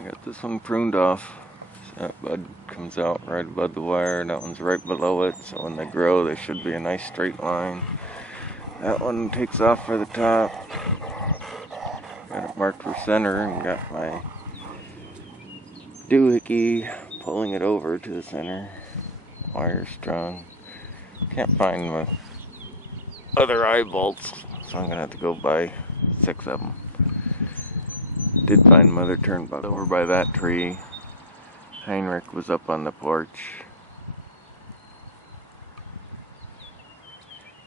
I got this one pruned off. That bud comes out right above the wire. That one's right below it, so when they grow they should be a nice straight line. That one takes off for the top. Got it marked for center and got my doohickey pulling it over to the center. Wire strung. Can't find my other eye bolts, so I'm gonna have to go buy 6 of them. Did find mother turnbuckle over by that tree. Heinrich was up on the porch,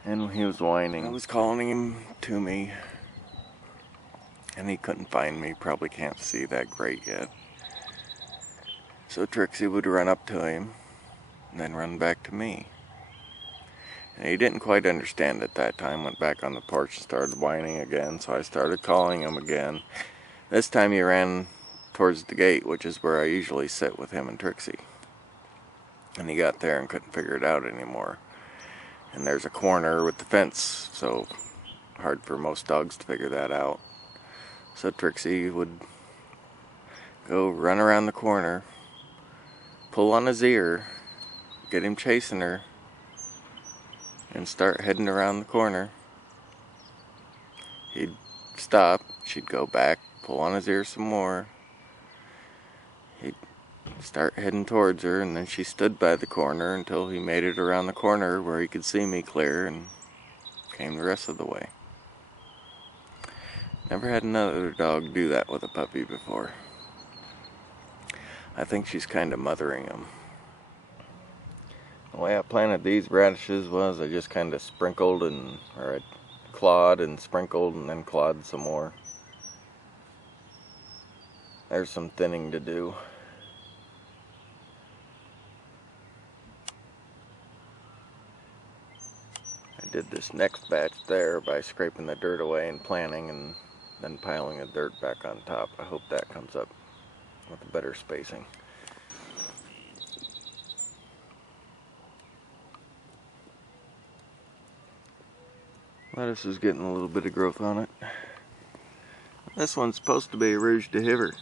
and he was whining. I was calling him to me, and he couldn't find me. Probably can't see that great yet. So Trixie would run up to him, and then run back to me. And he didn't quite understand at that time, went back on the porch and started whining again, so I started calling him again. This time he ran towards the gate, which is where I usually sit with him and Trixie. And he got there and couldn't figure it out anymore. And there's a corner with the fence, so hard for most dogs to figure that out. So Trixie would go run around the corner, pull on his ear, get him chasing her, and start heading around the corner. He'd stop, she'd go back, pull on his ear some more. He'd start heading towards her, and then she stood by the corner until he made it around the corner where he could see me clear and came the rest of the way. Never had another dog do that with a puppy before. I think she's kind of mothering him. The way I planted these radishes was I just kind of sprinkled or I clawed and sprinkled and then clawed some more. There's some thinning to do. I did this next batch there by scraping the dirt away and planting and then piling the dirt back on top. I hope that comes up with a better spacing. Lettuce is getting a little bit of growth on it. This one's supposed to be Rouge de Hiver.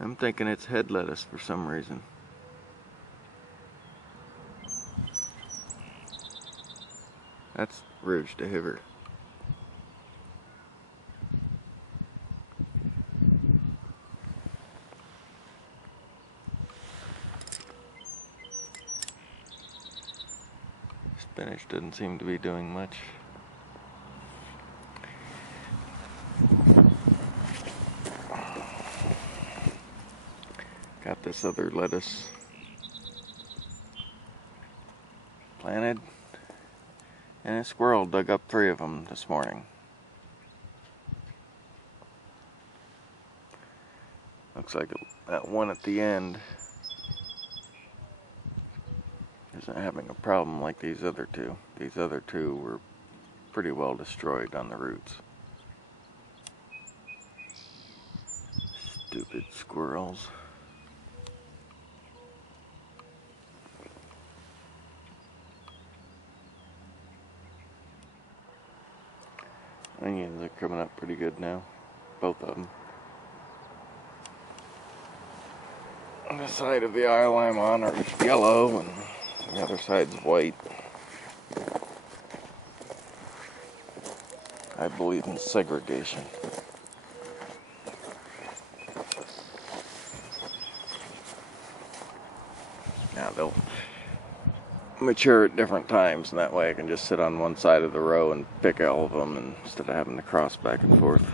I'm thinking it's head lettuce for some reason. That's Rouge de Hiver. Spinach doesn't seem to be doing much. Got this other lettuce planted, and a squirrel dug up 3 of them this morning. Looks like that one at the end isn't having a problem like these other 2. These other 2 were pretty well destroyed on the roots. Stupid squirrels. Onions are coming up pretty good now, both of them. On the side of the aisle I'm on are yellow and the other side's white. I believe in segregation. Now they'll mature at different times, and that way I can just sit on one side of the row and pick all of them instead of having to cross back and forth.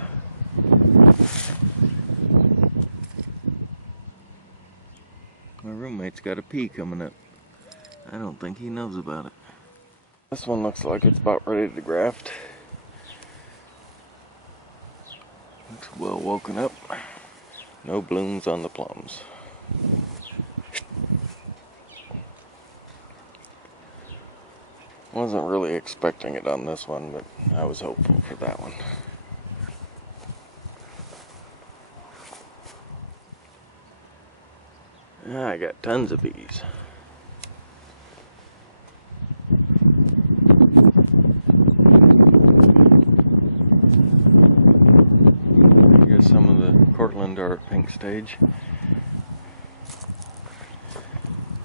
My roommate's got a pea coming up. I don't think he knows about it. This one looks like it's about ready to graft. Looks well woken up. No blooms on the plums. Wasn't really expecting it on this one, but I was hopeful for that one. I got tons of bees. Cortland are at pink stage.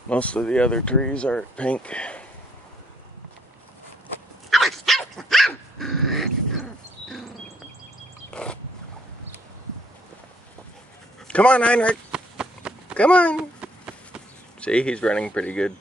Most of the other trees are at pink. Come on, Heinrich. Come on. See, he's running pretty good.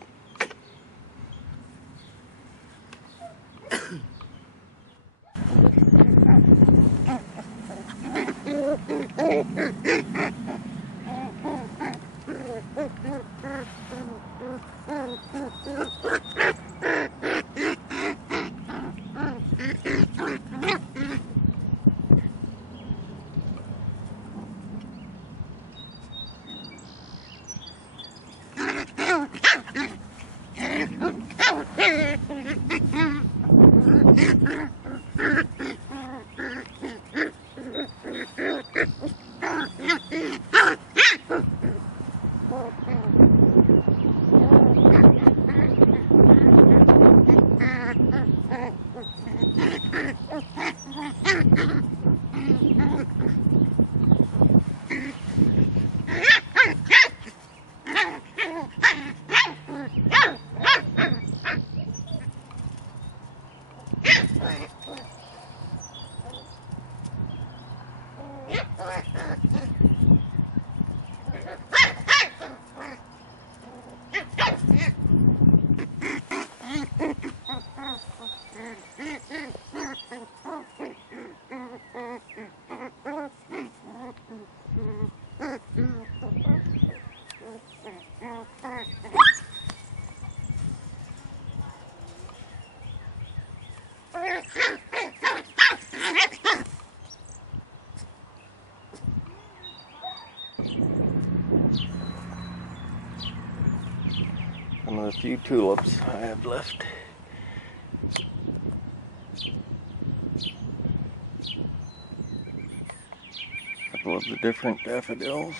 One of the few tulips I have left. A couple of the different daffodils.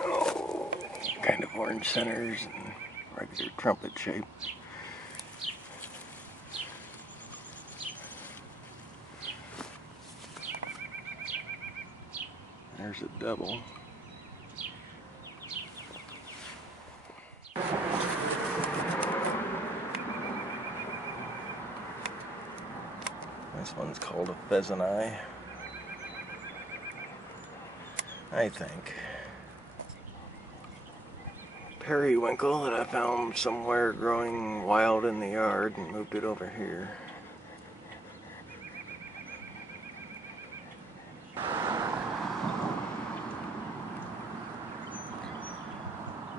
Oh, kind of orange centers and regular trumpet shape. There's a double. This one's called a pheasant eye, I think. Periwinkle that I found somewhere growing wild in the yard and moved it over here.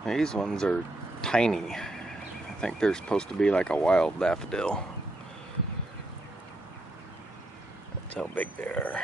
These ones are tiny. I think they're supposed to be like a wild daffodil. That's how big they are.